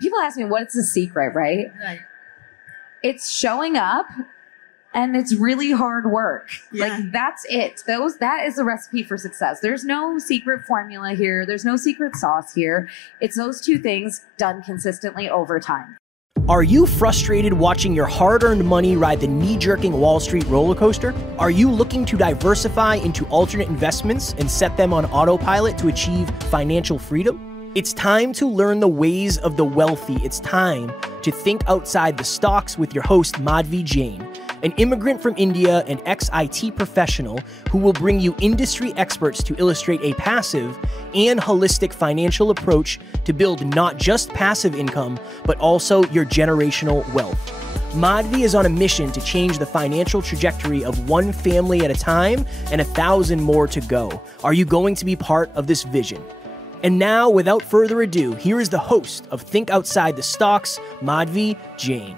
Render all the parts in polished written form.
People ask me, what's the secret, right? Right. It's showing up and it's really hard work. Yeah. Like that's it. That is the recipe for success. There's no secret formula here. There's no secret sauce here. It's those two things done consistently over time. Are you frustrated watching your hard-earned money ride the knee-jerking Wall Street roller coaster? Are you looking to diversify into alternate investments and set them on autopilot to achieve financial freedom? It's time to learn the ways of the wealthy. It's time to think outside the stocks with your host, Madhvi Jain, an immigrant from India and ex-IT professional who will bring you industry experts to illustrate a passive and holistic financial approach to build not just passive income, but also your generational wealth. Madhvi is on a mission to change the financial trajectory of one family at a time and 1,000 more to go. Are you going to be part of this vision? And now, without further ado, here is the host of Think Outside the Stocks, Madhvi Jain.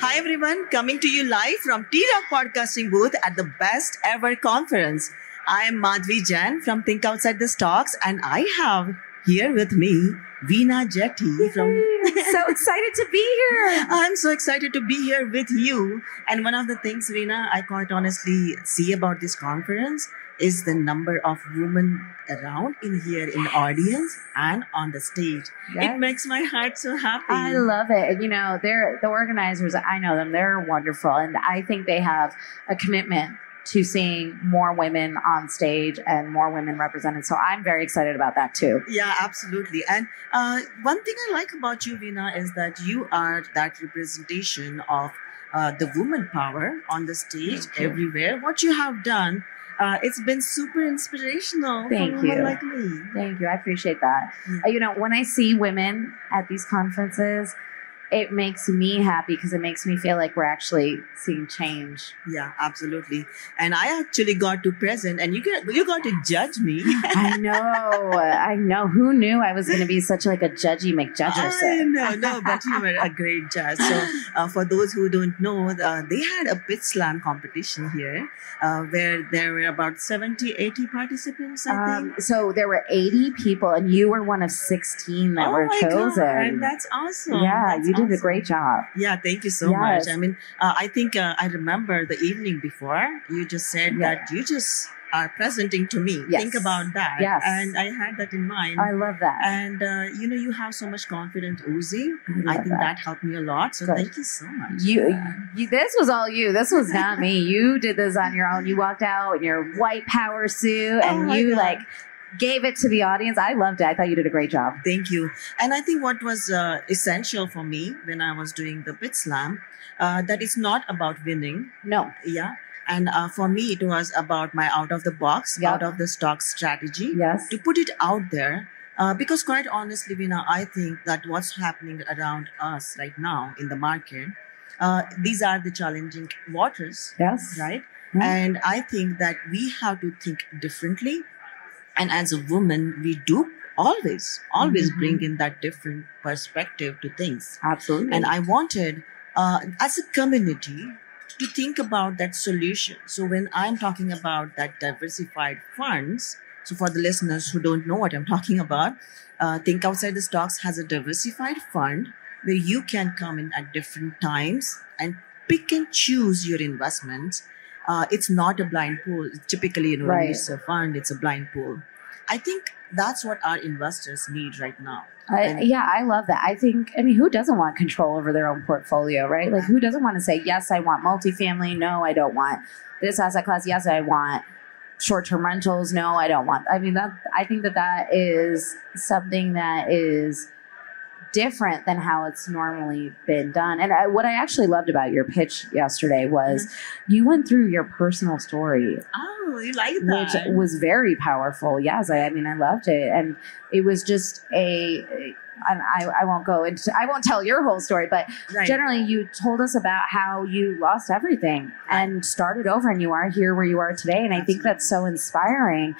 Hi everyone, coming to you live from T-Rock Podcasting booth at the best ever conference. I am Madhvi Jain from Think Outside the Stocks, and I have here with me Veena Jetti from... So excited to be here. I'm so excited to be here with you. And one of the things, Veena, I quite honestly see about this conference is the number of women around in here in the audience and on the stage. Yes. It makes my heart so happy. I love it. And, you know, they're the organizers. I know them. They're wonderful. And I think they have a commitment to seeing more women on stage and more women represented. So I'm very excited about that too. Yeah, absolutely. And one thing I like about you, Veena, is that you are that representation of the woman power on the stage everywhere. What you have done, it's been super inspirational for women like me. Thank you. I appreciate that. Yeah. You know, when I see women at these conferences, it makes me happy because it makes me feel like we're actually seeing change. Yeah, absolutely. And I actually got to present, and you got to judge me. I know. Who knew I was going to be such like a judgy McJudgerson? I know, but you were a great judge. So for those who don't know, they had a pit slam competition here where there were about 70, 80 participants, I think. So there were 80 people, and you were one of 16 that were chosen. God, that's awesome. Yeah, that's you did awesome. a great job. Yeah, thank you so much. I mean, I think I remember the evening before, you just said that you just are presenting to me. Yes. Think about that. Yes. And I had that in mind. I love that. And, you have so much confidence oozing. I think that helped me a lot. So thank you so much. You, this was all you. This was not me. You did this on your own. You walked out in your white power suit and you like gave it to the audience. I loved it. I thought you did a great job. Thank you. And I think what was essential for me when I was doing the pit slam, that it's not about winning. No. Yeah. And for me, it was about my out of the box, out of the stock strategy. Yes. To put it out there. Because quite honestly, Veena, I think that what's happening around us right now in the market, these are the challenging waters. Yes. Right? Yeah. And I think that we have to think differently. And as a woman, we do always bring in that different perspective to things. Absolutely. And I wanted, as a community, to think about that solution. So when I'm talking about that diversified funds, so for the listeners who don't know what I'm talking about, Think Outside the Stocks has a diversified fund where you can come in at different times and pick and choose your investments. It's not a blind pool. Typically, when it's a fund, it's a blind pool. I think that's what our investors need right now. I love that. I mean, who doesn't want control over their own portfolio, right? Like, who doesn't want to say, yes, I want multifamily. No, I don't want this asset class. Yes, I want short-term rentals. No, I don't want. I mean, I think that is something that is different than how it's normally been done. And what I actually loved about your pitch yesterday was you went through your personal story. Oh, you like that? Which was very powerful. Yes, I mean, I loved it. And it was just I won't tell your whole story, but generally you told us about how you lost everything and started over, and you are here where you are today. And I think that's so inspiring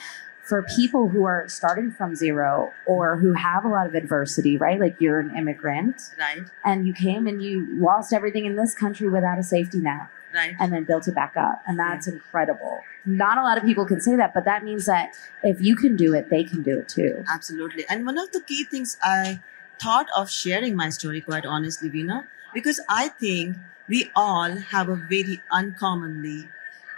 for people who are starting from zero or who have a lot of adversity, right? Like, you're an immigrant, right? And you came and you lost everything in this country without a safety net. Right. and then built it back up. And that's incredible. Not a lot of people can say that, but that means that if you can do it, they can do it too. Absolutely. And one of the key things I thought of sharing my story, quite honestly, Veena, because I think we all have a very uncommonly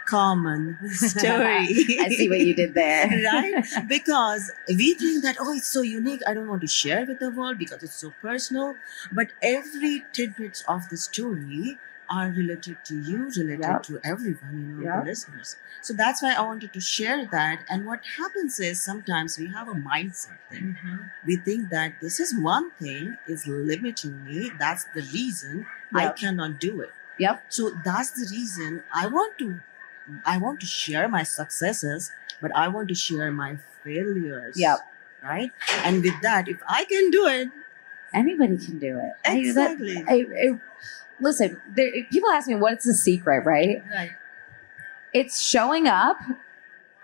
common story. I see what you did there. Right? Because we think that, oh, it's so unique. I don't want to share with the world because it's so personal. But every tidbits of the story are related to you, related to everyone, the listeners. So that's why I wanted to share that. And what happens is sometimes we have a mindset thing. We think that this is one thing is limiting me. That's the reason I cannot do it. So that's the reason I want to share my successes, but I want to share my failures. Right? And with that, if I can do it, anybody can do it. Exactly. Listen, people ask me what's the secret, right? Right. It's showing up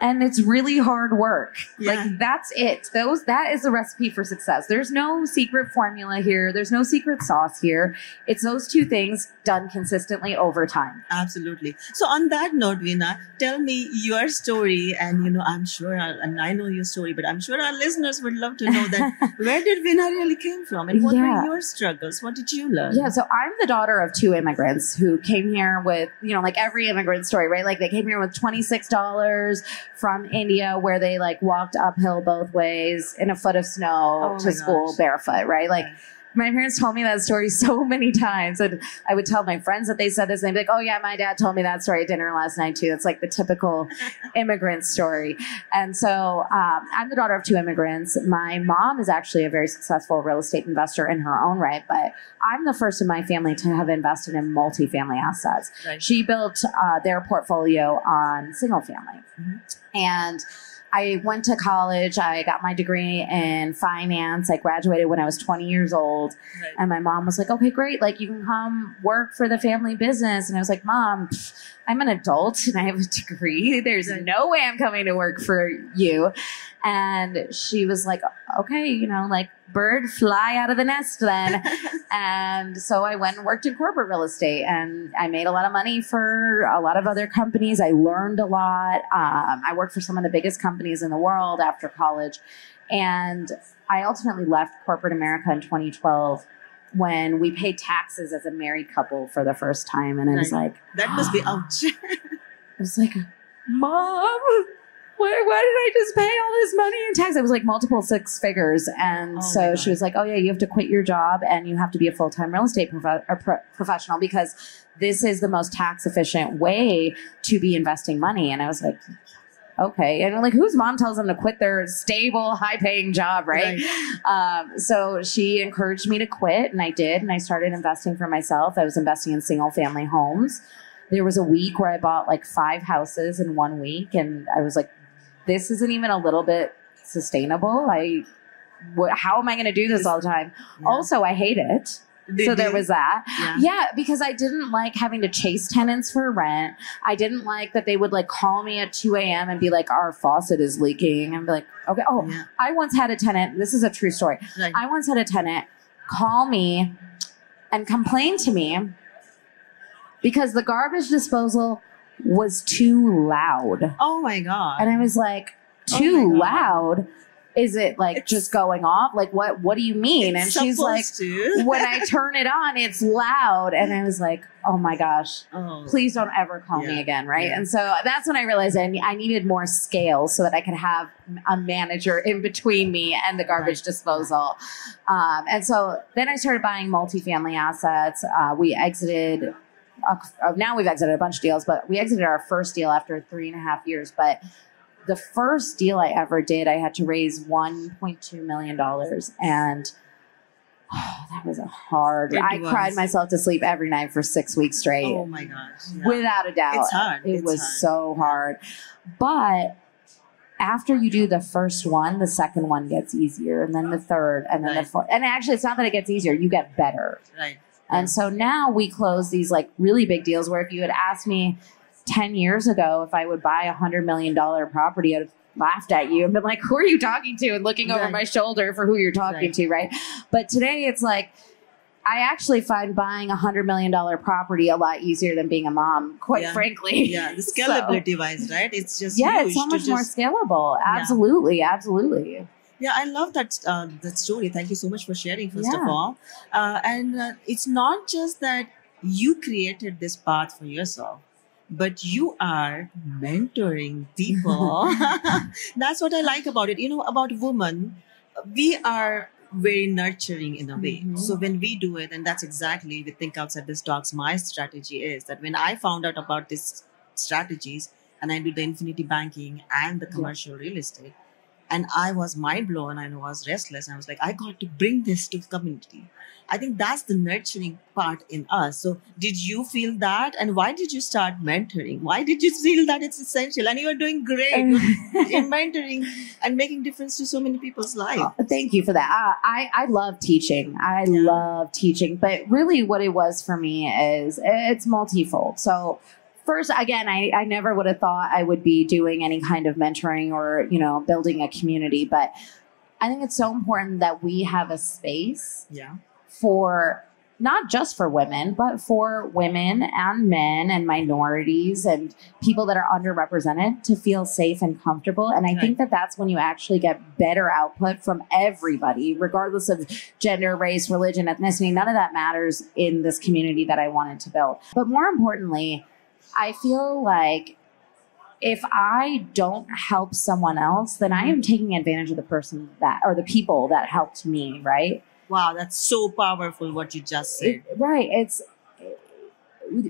and it's really hard work. Yeah. Like that's it. That is the recipe for success. There's no secret formula here. There's no secret sauce here. It's those two things done consistently over time. Absolutely. So on that note, Veena, tell me your story. And, I'm sure, and I know your story, but I'm sure our listeners would love to know that where did Veena really came from? And what were your struggles? What did you learn? Yeah, so I'm the daughter of two immigrants who came here with, like every immigrant story, right? Like they came here with $26 from India where they like walked uphill both ways in a foot of snow to school barefoot, right? Like my parents told me that story so many times, and I would tell my friends that they said this, and they'd be like, oh yeah, my dad told me that story at dinner last night too. It's like the typical immigrant story. And so I'm the daughter of two immigrants. My mom is actually a very successful real estate investor in her own right, but I'm the first in my family to have invested in multifamily assets. Right. She built their portfolio on single family. And I went to college. I got my degree in finance. I graduated when I was 20 years old. Right. And my mom was like, okay, great. Like you can come work for the family business. And I was like, Mom, I'm an adult and I have a degree. There's no way I'm coming to work for you. And she was like, okay, like bird fly out of the nest then. And so I went and worked in corporate real estate and I made a lot of money for a lot of other companies. I learned a lot. I worked for some of the biggest companies in the world after college. And I ultimately left corporate America in 2012 when we paid taxes as a married couple for the first time. And I was like, that must be ouch. I was like, Mom, why did I just pay all this money in tax? It was like multiple six figures. And so she was like, oh yeah, you have to quit your job and you have to be a full-time real estate professional because this is the most tax efficient way to be investing money. And I was like, okay. And like, whose mom tells them to quit their stable, high paying job, right? So she encouraged me to quit and I did. And I started investing for myself. I was investing in single family homes. There was a week where I bought like 5 houses in 1 week. And I was like, this isn't even a little bit sustainable. How am I going to do this all the time? Yeah. Also, I hate it. There was that. Yeah, because I didn't like having to chase tenants for rent. I didn't like that they would like call me at 2 a.m. and be like, our faucet is leaking. And be like, okay. I once had a tenant. This is a true story. Right. I once had a tenant call me and complain to me because the garbage disposal was too loud. Oh my God. And I was like, too loud? Is it like just going off? Like, what do you mean? And she's like, when I turn it on, it's loud. And I was like, oh my gosh, please don't ever call me again. Right. And so that's when I realized I needed more scale so that I could have a manager in between me and the garbage disposal. And so then I started buying multifamily assets. We exited. Now we've exited a bunch of deals, but we exited our first deal after 3.5 years. But the first deal I ever did, I had to raise $1.2 million. And that was I cried myself to sleep every night for 6 weeks straight. Oh my gosh. Yeah. Without a doubt. It's hard. It was so hard. But after you do the first one, the second one gets easier. And then the third, and then the fourth. And actually, it's not that it gets easier. You get better. Right. And so now we close these like really big deals where if you had asked me 10 years ago if I would buy $100 million property, I'd have laughed at you and been like, who are you talking to? And looking over my shoulder for who you're talking to, right? But today it's like, I actually find buying $100 million property a lot easier than being a mom, quite frankly. Yeah, the scalability wise, right? It's just it's so much more scalable. Absolutely, absolutely. Yeah, I love that story. Thank you so much for sharing, first of all. And it's not just that you created this path for yourself, but you are mentoring people. That's what I like about it. About women, we are very nurturing in a way. So when we do it, and that's exactly, we think outside this talks, my strategy is that when I found out about these strategies and I do the infinity banking and the commercial real estate, and I was mind blown and I was restless. I was like, I got to bring this to the community. I think that's the nurturing part in us. So did you feel that? And why did you start mentoring? Why did you feel that it's essential? And you are doing great in mentoring and making difference to so many people's lives. Thank you for that. I love teaching. I love teaching. But really what it was for me is it's multifold. So first, again, I never would have thought I would be doing any kind of mentoring or, building a community. But I think it's so important that we have a space for not just for women, but for women and men and minorities and people that are underrepresented to feel safe and comfortable. And I think that that's when you actually get better output from everybody, regardless of gender, race, religion, ethnicity. None of that matters in this community that I wanted to build. But more importantly, I feel like if I don't help someone else, then I am taking advantage of the person or the people that helped me, right? Wow, that's so powerful what you just said. It's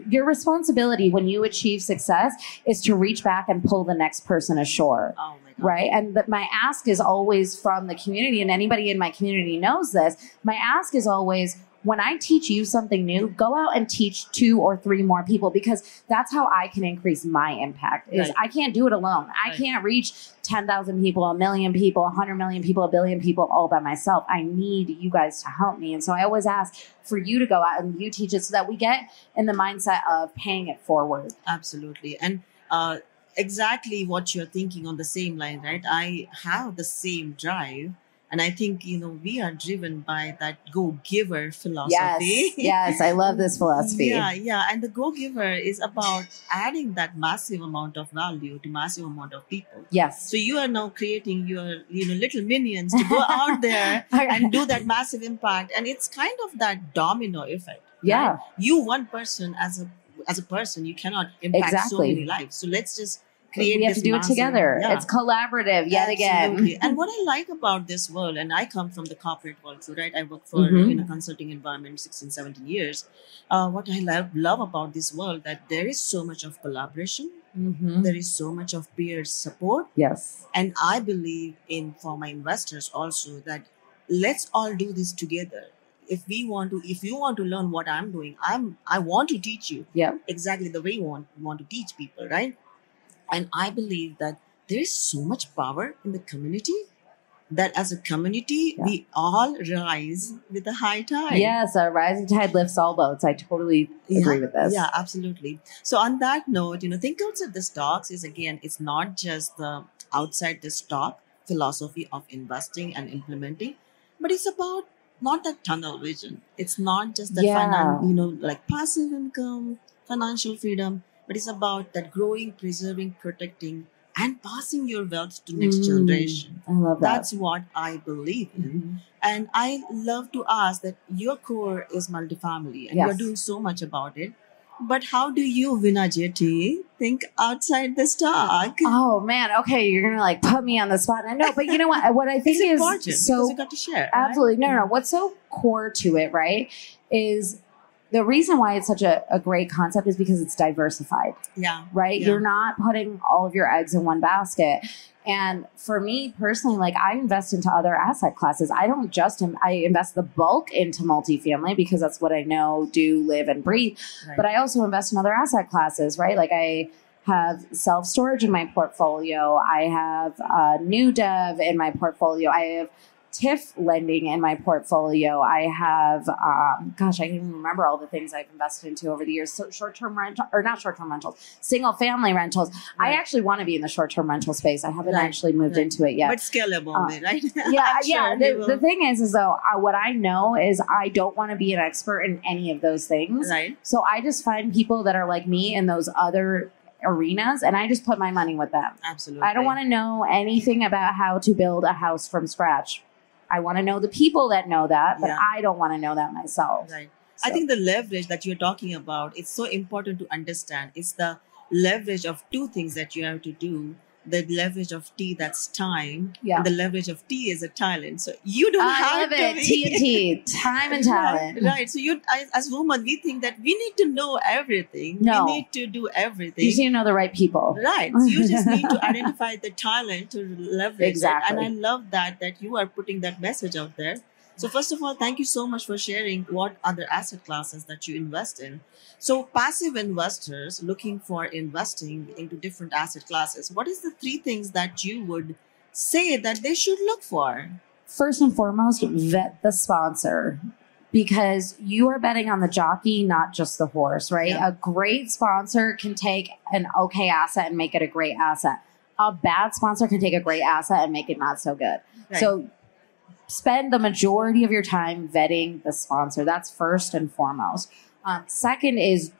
your responsibility when you achieve success is to reach back and pull the next person ashore. Oh my God. Right. And my ask is always from the community, and anybody in my community knows this. My ask is always, when I teach you something new, go out and teach 2 or 3 more people, because that's how I can increase my impact. I can't do it alone. I can't reach 10,000 people, 1 million people, 100 million people, 1 billion people all by myself. I need you guys to help me. And so I always ask for you to go out and you teach it so that we get in the mindset of paying it forward. Absolutely. And exactly what you're thinking on the same line, right? I have the same drive. And I think, we are driven by that go-giver philosophy. Yes, I love this philosophy. Yeah. And the go-giver is about adding that massive amount of value to massive amount of people. Yes. So you are now creating your, little minions to go out there and do that massive impact. And it's kind of that domino effect. Yeah. Right? You, one person, as a person, you cannot impact so many lives. So let's just we have to do it together. It's collaborative yet again. And what I like about this world, and I come from the corporate world, so I work for in a consulting environment 16, 17 years. What I love about this world, that there is so much of collaboration. There is so much of peer support. Yes. And I believe for my investors also, that let's all do this together. If you want to learn what I'm doing, I want to teach you exactly the way you want to teach people, right? And I believe that there is so much power in the community that as a community, we all rise with the high tide. Yes, a rising tide lifts all boats. I totally agree with this. Yeah, absolutely. So on that note, think outside the stocks is, again, it's not just the outside the stock philosophy of investing and implementing, but it's about not that tunnel vision. It's not just that like passive income, financial freedom, but it's about that growing, preserving, protecting, and passing your wealth to next generation. I love that. That's what I believe in. And I love to ask that your core is multifamily, and you're doing so much about it. But how do you, Veena Jetti, think outside the stock? Oh man, okay, you're gonna put me on the spot. I know, but you know what? What I think it's is important because you got to share. Absolutely, right? No. What's so core to it, right, is the reason why it's such a great concept is because it's diversified. Yeah. Right? Yeah. You're not putting all of your eggs in one basket. And for me personally, I invest into other asset classes. I don't just, I invest the bulk into multifamily because that's what I know, do, live, and breathe. Right. But I also invest in other asset classes, right? I have self-storage in my portfolio. I have new dev in my portfolio. I have TIF lending in my portfolio. I have, I can't even remember all the things I've invested into over the years. So short-term rental, or not short-term rentals, single-family rentals. Right. I actually want to be in the short-term rental space. I haven't actually moved into it yet. But scalable, right? Yeah. The thing is though, what I know is I don't want to be an expert in any of those things. Right. So I just find people that are like me in those other arenas, and I just put my money with them. Absolutely. I don't want to know anything about how to build a house from scratch. I want to know the people that know that, but I don't want to know that myself. Right. So. I think the leverage that you're talking about, it's so important to understand. It's the leverage of two things that you have to do. The leverage of T, that's time. Yeah. And the leverage of T is a talent. So you don't have to be. T&T, time and talent. Right. So as women, we think that we need to know everything. No. We need to do everything. You just need to know the right people. Right. So you just need to identify the talent to leverage Exactly. it. And I love that you are putting that message out there. So first of all, thank you so much for sharing what other asset classes that you invest in. So passive investors looking for investing into different asset classes, what is the 3 things that you would say that they should look for? First and foremost, vet the sponsor, because you are betting on the jockey, not just the horse, right? Yeah. A great sponsor can take an okay asset and make it a great asset. A bad sponsor can take a great asset and make it not so good. Right. So spend the majority of your time vetting the sponsor. That's first and foremost. Second is,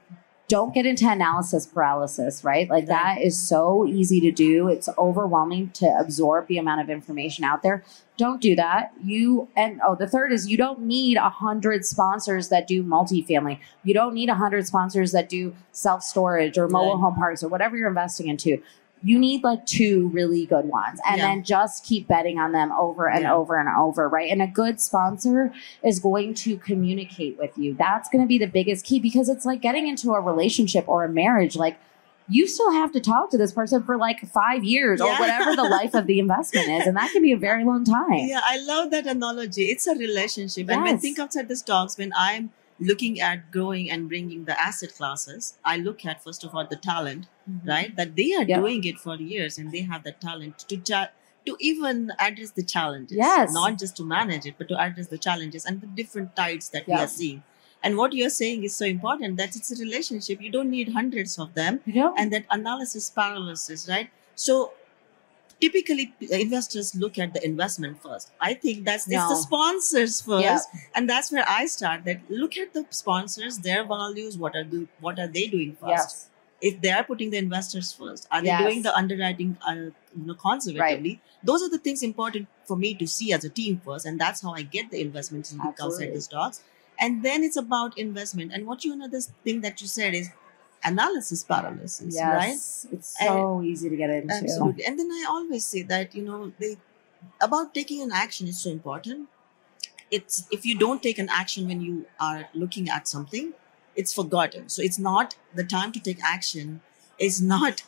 don't get into analysis paralysis, right? Like that is so easy to do. It's overwhelming to absorb the amount of information out there. Don't do that. The third is, you don't need 100 sponsors that do multifamily. You don't need 100 sponsors that do self-storage or mobile home parks or whatever you're investing into. You need like 2 really good ones, and then just keep betting on them over and over and over, right? And a good sponsor is going to communicate with you. That's going to be the biggest key, because it's like getting into a relationship or a marriage. Like, you still have to talk to this person for like 5 years or whatever the life of the investment is. And that can be a very long time. Yeah, I love that analogy. It's a relationship. And when think outside the stocks, when I'm looking at growing and bringing the asset classes, I look at, first of all, the talent, right? That they are doing it for years, and they have the talent to even address the challenges. Yes. Not just to manage it, but to address the challenges and the different tides that we are seeing. And what you're saying is so important, that it's a relationship. You don't need hundreds of them. And that analysis paralysis, right? So typically investors look at the investment first. I think it's the sponsors first. And that's where I start, that look at the sponsors, their values, what are they doing first? If they are putting the investors first, are they doing the underwriting conservatively? Those are the things important for me to see as a team first. And that's how I get the investments in outside the stocks. And then it's about investment. And another thing that you said is analysis paralysis, right? It's so easy to get into. Absolutely. And then I always say that, about taking an action is so important. It's, if you don't take an action when you are looking at something, it's forgotten. So it's not the time to take action. It's not,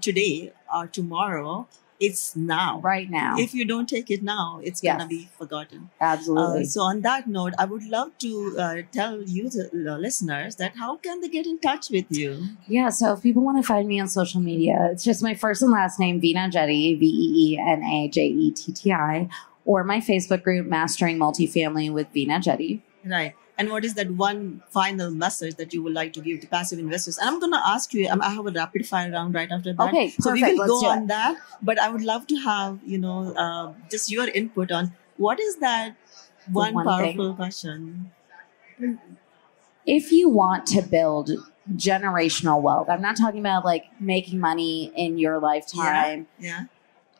today or tomorrow. It's now. Right now. If you don't take it now, it's going to be forgotten. Absolutely. So on that note, I would love to tell you, the listeners, that how can they get in touch with you? Yeah, so if people want to find me on social media, it's just my first and last name, Veena Jetti, VeenaJetti, or my Facebook group, Mastering Multifamily with Veena Jetti. Right. And what is that one final message that you would like to give to passive investors? And I'm going to ask you, I have a rapid fire round right after that. Okay, perfect. So we will Let's go on that. But I would love to have, just your input on what is that one powerful question? If you want to build generational wealth, I'm not talking about like making money in your lifetime. Yeah.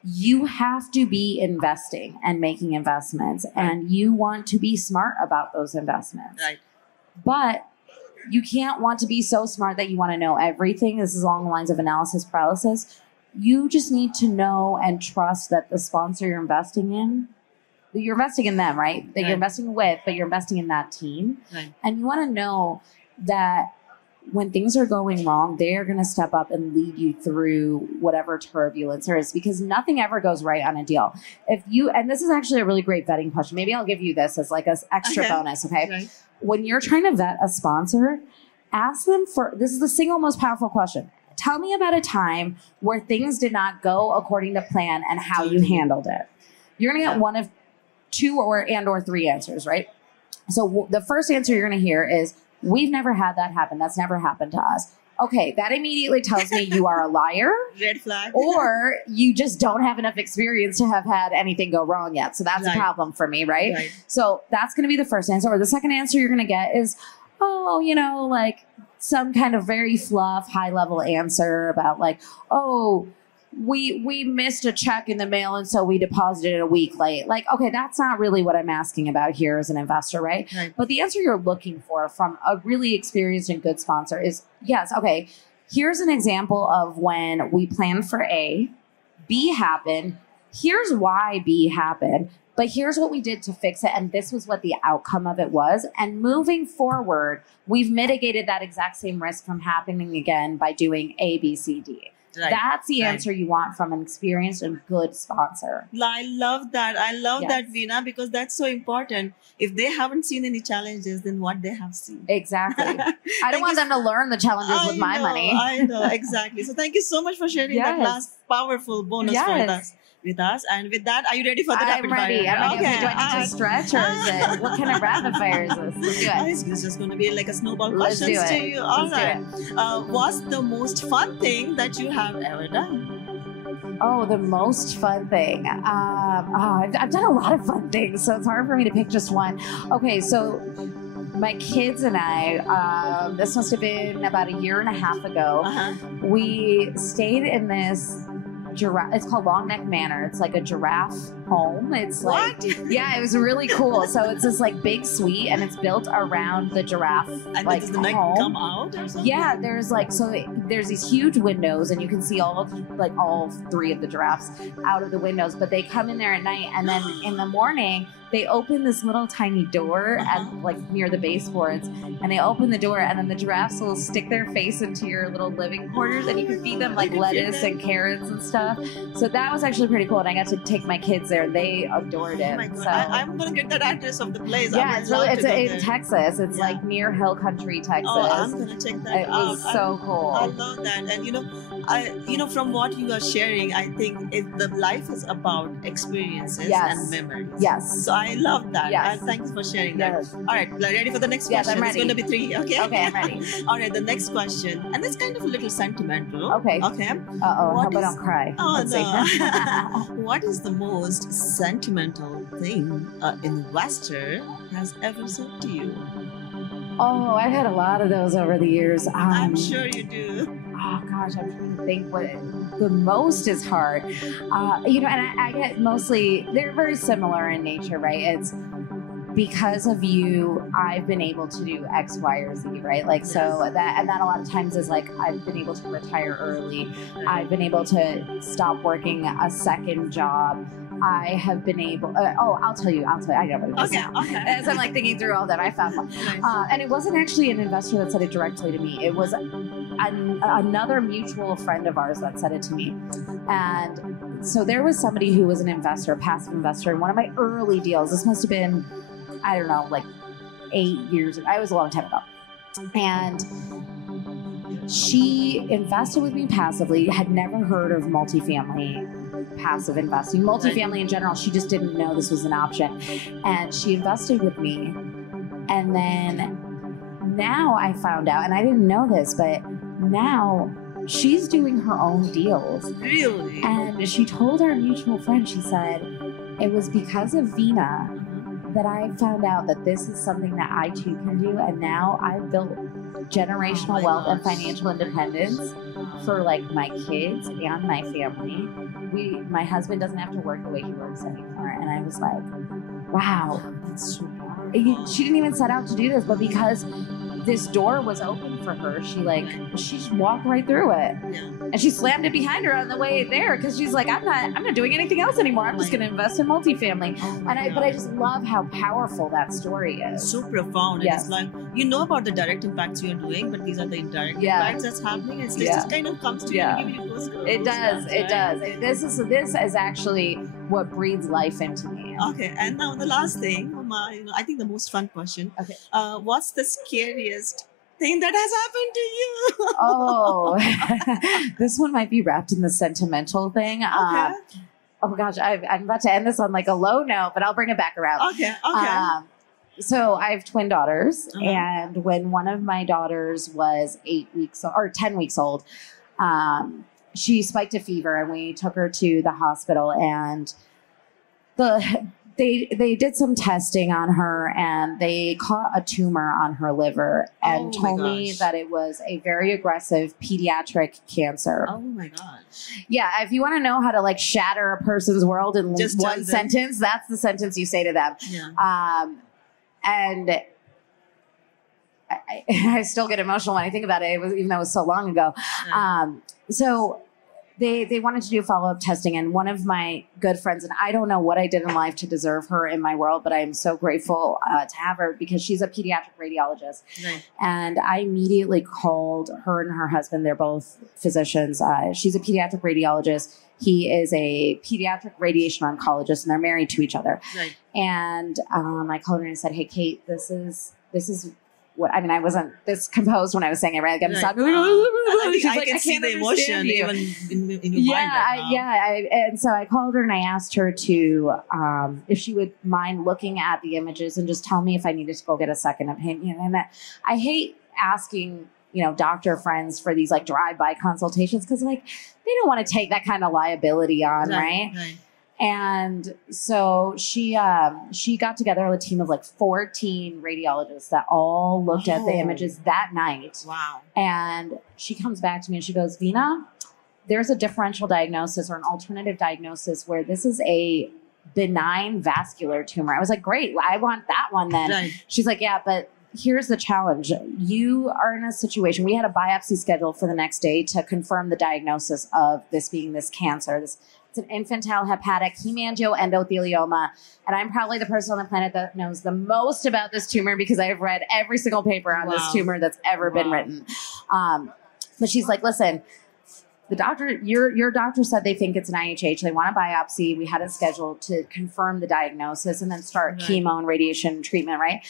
You have to be investing and making investments, and you want to be smart about those investments. Right. But you can't want to be so smart that you want to know everything. This is along the lines of analysis paralysis. You just need to know and trust that the sponsor you're investing in, that you're investing in them, right? That you're investing with, but you're investing in that team. Right. And you want to know that when things are going wrong, they are going to step up and lead you through whatever turbulence there is, because nothing ever goes right on a deal. And this is actually a really great vetting question. Maybe I'll give you this as like an extra bonus. Okay. Right. When you're trying to vet a sponsor, ask them this is the single most powerful question. Tell me about a time where things did not go according to plan and how you handled it. You're going to get one of 2 or 3 answers, right? So the first answer you're going to hear is, we've never had that happen. That's never happened to us. Okay, that immediately tells me you are a liar. Red flag. Or you just don't have enough experience to have had anything go wrong yet. So that's a problem for me, right? So that's going to be the first answer. Or the second answer you're going to get is, oh, you know, like some kind of very fluff, high-level answer about like, oh, we missed a check in the mail and so we deposited it a week late. Like, okay, that's not really what I'm asking about here as an investor, right? But the answer you're looking for from a really experienced and good sponsor is, yes, okay, here's an example of when we planned for A, B happened, here's why B happened, but here's what we did to fix it, and this was what the outcome of it was. And moving forward, we've mitigated that exact same risk from happening again by doing A, B, C, D. That's the answer you want from an experienced and good sponsor. I love that. I love that, Veena, because that's so important. If they haven't seen any challenges, then what they have seen. Exactly. I don't want them to learn the challenges with my money. I know, exactly. So thank you so much for sharing that last powerful bonus with us. And with that, are you ready for the rapid fire? I'm ready. Okay. Do I need to stretch or is it, what kind of rapid fire is this? Let's do it. It's just going to be like a snowball questions to you. All right. What's the most fun thing that you have ever done? Oh, the most fun thing. I've done a lot of fun things, so it's hard for me to pick just one. Okay, so my kids and I, this must have been about a year and a half ago, we stayed in this giraffe. It's called Long Neck Manor. It's like a giraffe home. It's like, yeah, it was really cool. So it's this like big suite, and it's built around the giraffe. And like does the neck come out or something? Yeah, there's like, so there's these huge windows, and you can see all 3 of the giraffes out of the windows. But they come in there at night, and then in the morning they open this little tiny door at like near the baseboards, and they open the door, and then the giraffes will stick their face into your little living quarters, and you can feed them like lettuce and carrots and stuff. So that was actually pretty cool, and I got to take my kids there. They adored it. Oh my God. So I'm gonna get that address of the place. Yeah, it's in Texas. It's like near Hill Country, Texas. Oh, I'm gonna check that out. It was so cool. I love that, and you know, from what you are sharing, I think the life is about experiences and memories. Yes. So I love that. Yes. Thanks for sharing that. All right, ready for the next question? Yes, I'm ready. It's going to be 3, okay? Okay, I'm ready. All right, the next question, and it's kind of a little sentimental. Okay. Okay. Uh-oh, hope I don't cry. Oh, no. What is the most sentimental thing an investor has ever said to you? Oh, I've had a lot of those over the years. I'm sure you do. Oh gosh, I'm trying to think what the most is hard. And I get mostly, they're very similar in nature, right? It's because of you, I've been able to do X, Y, or Z, right? Like, so that a lot of times is like, I've been able to retire early. I've been able to stop working a second job. I have been able, I'll tell you, I know what it is now. Okay. As I'm like thinking through all that, I found one. And it wasn't actually an investor that said it directly to me. It was another mutual friend of ours that said it to me. And so there was somebody who was an investor, a passive investor, in one of my early deals. This must have been, I don't know, like 8 years ago. It was a long time ago. And she invested with me passively, had never heard of multifamily passive investing. Multifamily in general, she just didn't know this was an option. And she invested with me. And then now I found out, and I didn't know this, but now she's doing her own deals. Really? And she told our mutual friend, she said, it was because of Veena that I found out that this is something that I too can do. And now I've built generational wealth and financial independence for like my kids and my family. My husband doesn't have to work the way he works anymore. And I was like, wow. That's so she didn't even set out to do this, but because this door was open for her, she just walked right through it. And she slammed it behind her on the way there because she's like, I'm not doing anything else anymore. I'm just going to invest in multifamily. But I just love how powerful that story is. So profound. Yes. It's like, you know about the direct impacts you're doing, but these are the indirect impacts that's happening. It's just kind of comes to you and give you those goals. It does. It does. This is actually what breathes life into me. Okay. And now the last thing, I think the most fun question. Okay. What's the scariest thing that has happened to you? Oh, this one might be wrapped in the sentimental thing. Okay. oh gosh, I'm about to end this on like a low note, but I'll bring it back around. Okay. So I have twin daughters, Uh-huh. and when one of my daughters was 10 weeks old, she spiked a fever, and we took her to the hospital, and they did some testing on her, and they caught a tumor on her liver, and Oh my told me gosh. that it was a very aggressive pediatric cancer. Oh my gosh. Yeah, if you want to know how to like shatter a person's world in Just tell one them. sentence, that's the sentence you say to them. Yeah. And I still get emotional when I think about it. Even though it was so long ago. Right. So they wanted to do follow-up testing, and one of my good friends, and I don't know what I did in life to deserve her in my world, but I am so grateful to have her because she's a pediatric radiologist. Right. And I immediately called her and her husband. They're both physicians. She's a pediatric radiologist. He is a pediatric radiation oncologist, and they're married to each other. Right. And I called her and I said, "Hey, Kate, this is what I mean. I wasn't this composed when I was saying it, right? Like, I'm Right. sobbing. I think She's I like, can "I see can't the emotion understand you." even in your mind right now. And so I called her and I asked her to, if she would mind looking at the images and just tell me if I needed to go get a second opinion. And I hate asking, doctor friends for these like drive-by consultations because like they don't want to take that kind of liability on, right? Right. And so she got together with a team of like 14 radiologists that all looked at the Oh. images that night. Wow. And she comes back to me and she goes, "Veena, there's a differential diagnosis or an alternative diagnosis where this is a benign vascular tumor." I was like, "Great, I want that one then." Right. She's like, "Yeah, but here's the challenge. You are in a situation, we had a biopsy scheduled for the next day to confirm the diagnosis of this being this cancer. It's an infantile hepatic hemangioendothelioma. And I'm probably the person on the planet that knows the most about this tumor because I've read every single paper on this Wow. tumor that's ever been Wow. written." But she's like, "Listen, the doctor, your doctor said they think it's an IHH. They want a biopsy. We had it scheduled to confirm the diagnosis and then start Right. chemo and radiation treatment, right?"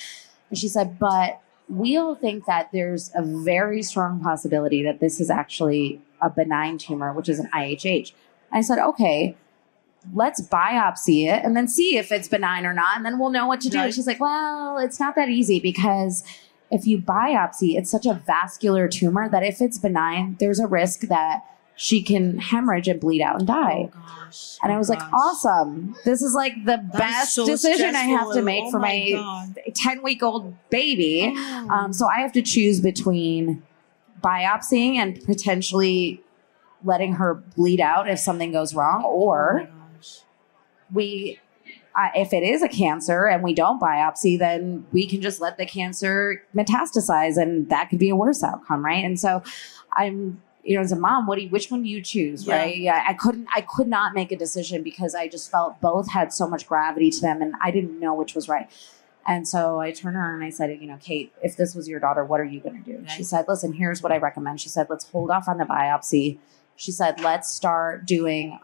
And she said, "But we all think that there's a very strong possibility that this is actually a benign tumor, which is an IHH." I said, "Okay, let's biopsy it and then see if it's benign or not. And then we'll know what to do." Right. And she's like, "Well, it's not that easy because if you biopsy, it's such a vascular tumor that if it's benign, there's a risk that she can hemorrhage and bleed out and die." Oh gosh. And I was like, "Awesome. This is like the That is best so decision I have to stressful. make Oh for my my God. 10-week-old baby." Oh. So I have to choose between biopsying and potentially letting her bleed out if something goes wrong, Oh or my gosh. if it is a cancer and we don't biopsy, then we can just let the cancer metastasize, and that could be a worse outcome, right? And so I'm, as a mom, which one do you choose, Yeah. right? Yeah, I could not make a decision because I just felt both had so much gravity to them, and I didn't know which was right. And so I turned to her and I said, "Kate, if this was your daughter, what are you going to do?" Right. She said, "Listen, here's what I recommend." She said, "Let's hold off on the biopsy." She said, "Let's start doing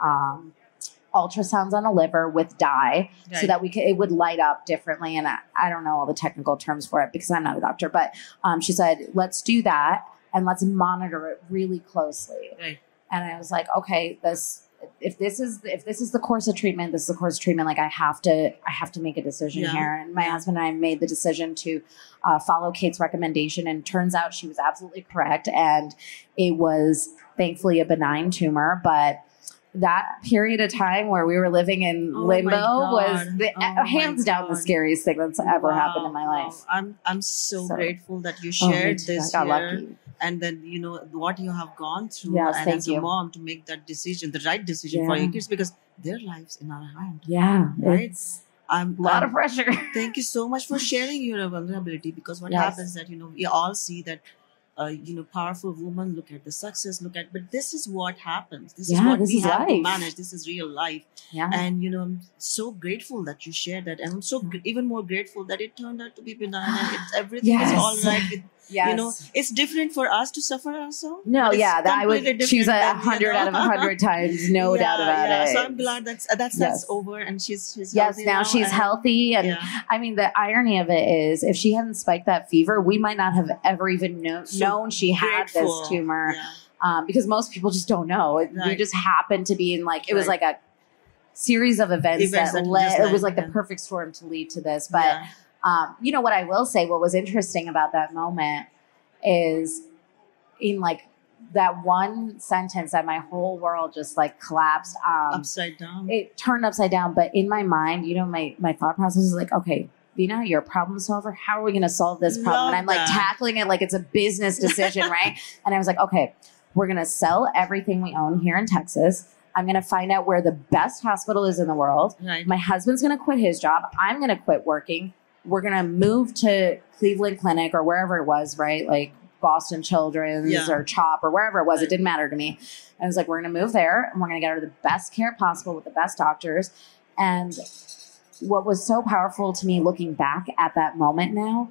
ultrasounds on the liver with dye so Right. that it would light up differently." And I don't know all the technical terms for it because I'm not a doctor, but she said, "Let's do that and let's monitor it really closely." Right. And I was like, "Okay, if this is the course of treatment, this is the course of treatment. Like I have to make a decision Yeah. here." And my husband and I made the decision to follow Kate's recommendation. And turns out she was absolutely correct. And it was thankfully a benign tumor, but that period of time where we were living in Oh my limbo was God. Oh my hands down the God. scariest thing that's ever happened in my Wow. life. I'm so So- grateful that you Oh, me shared too. this I got here, lucky. and then what you have gone through, Yes, and thank as you. a mom to make that decision, the right decision for Yeah. your kids, because their lives in our hand. Yeah, Right? it's I'm a lot I'm- of pressure. Thank you so much for sharing your vulnerability, because what Yes. happens that we all see that powerful woman look at the success, but this is what happens, this is Yeah, what this we is have to life. manage, this is real life. Yeah. And I'm so grateful that you shared that, and I'm so even more grateful that it turned out to be benign and everything is all Yes. right with, Yes. it's different for us to suffer ourselves. No, but it's that I would completely choose different than, 100 out of 100 times, no doubt about it. So I'm glad that's Yes. over, and she's Yes, healthy now she's and- healthy. And Yeah. I mean, the irony of it is if she hadn't spiked that fever, we might not have ever even So known she had grateful. this tumor. Yeah. Because most people just don't know. We Right. just happened to be in it was Right. like series of events that led, it was like the perfect storm to lead to this. But, you know, what I will say, what was interesting about that moment is in like that one sentence that my whole world just like collapsed. Upside down. It turned upside down. But in my mind, you know, my thought process was like, okay, Veena, you're a problem solver. How are we going to solve this problem? And I'm like tackling it like it's a business decision, right? And I was like, okay, we're going to sell everything we own here in Texas. I'm going to find out where the best hospital is in the world. Right. My husband's going to quit his job. I'm going to quit working. We're going to move to Cleveland Clinic or wherever it was, right? Like Boston Children's or CHOP or wherever it was. Right. It didn't matter to me. I was like, we're going to move there and we're going to get her the best care possible with the best doctors. And what was so powerful to me looking back at that moment now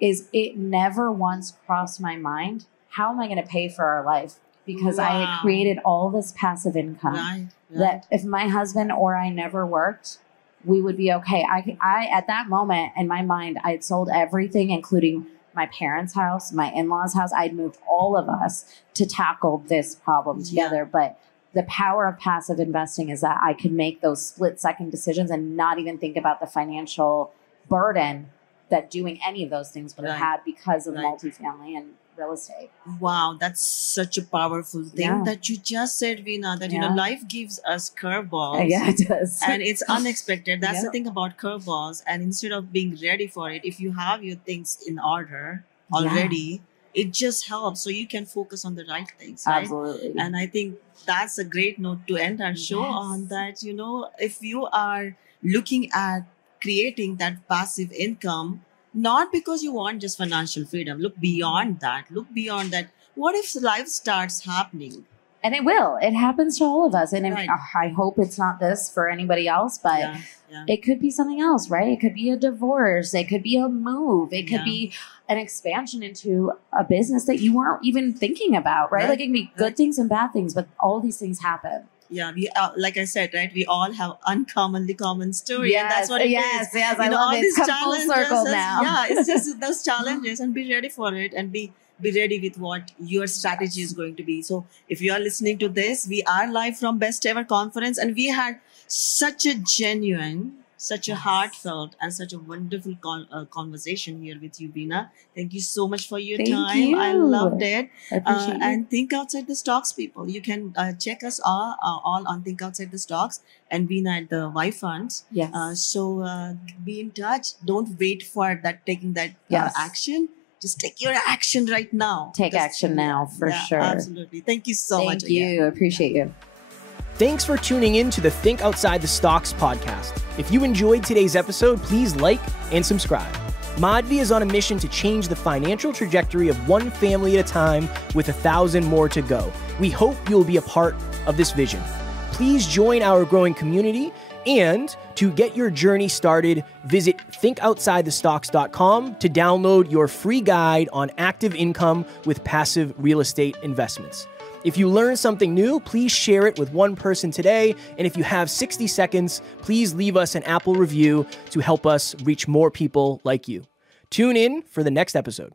is it never once crossed my mind, how am I going to pay for our life? Because I had created all this passive income that if my husband or I never worked, we would be okay. I at that moment in my mind, I had sold everything, including my parents' house, my in-laws' house. I'd moved all of us to tackle this problem together. But the power of passive investing is that I could make those split-second decisions and not even think about the financial burden that doing any of those things would have had because of multifamily and real estate. Wow, that's such a powerful thing that you just said, Veena, that, you know, life gives us curveballs. Yeah, it does. And it's unexpected. That's the thing about curveballs. And instead of being ready for it, if you have your things in order already, it just helps. So you can focus on the right things. Right? Absolutely. And I think that's a great note to end our show on, that, you know, if you are looking at creating that passive income, not because you want just financial freedom. Look beyond that. Look beyond that. What if life starts happening? And it will. It happens to all of us. And I hope it's not this for anybody else, but it could be something else, right? It could be a divorce. It could be a move. It could be an expansion into a business that you weren't even thinking about, right? Like it can be good things and bad things, but all these things happen. Yeah, we like I said, right? We all have uncommonly common story, and that's what it is. Yes, you I know, love all it. these It's come full circle now. Yeah, it's just those challenges, and be ready for it, and be ready with what your strategy is going to be. So, if you are listening to this, we are live from Best Ever Conference, and we had such a genuine, such a heartfelt, and such a wonderful conversation here with you, Veena. Thank you so much for your time. I loved it. I appreciate it. And Think Outside the Stocks, people. You can check us all on Think Outside the Stocks and Veena at the Vive Funds. Yes. So be in touch. Don't wait for that, taking that action. Just take your action right now. Take action now, for sure. Absolutely. Thank you so much. Thank you. I appreciate you. Thanks for tuning in to the Think Outside the Stocks podcast. If you enjoyed today's episode, please like and subscribe. Madhvi is on a mission to change the financial trajectory of one family at a time, with 1,000 more to go. We hope you will be a part of this vision. Please join our growing community, and to get your journey started, visit thinkoutsidethestocks.com to download your free guide on active income with passive real estate investments. If you learned something new, please share it with one person today. And if you have 60 seconds, please leave us an Apple review to help us reach more people like you. Tune in for the next episode.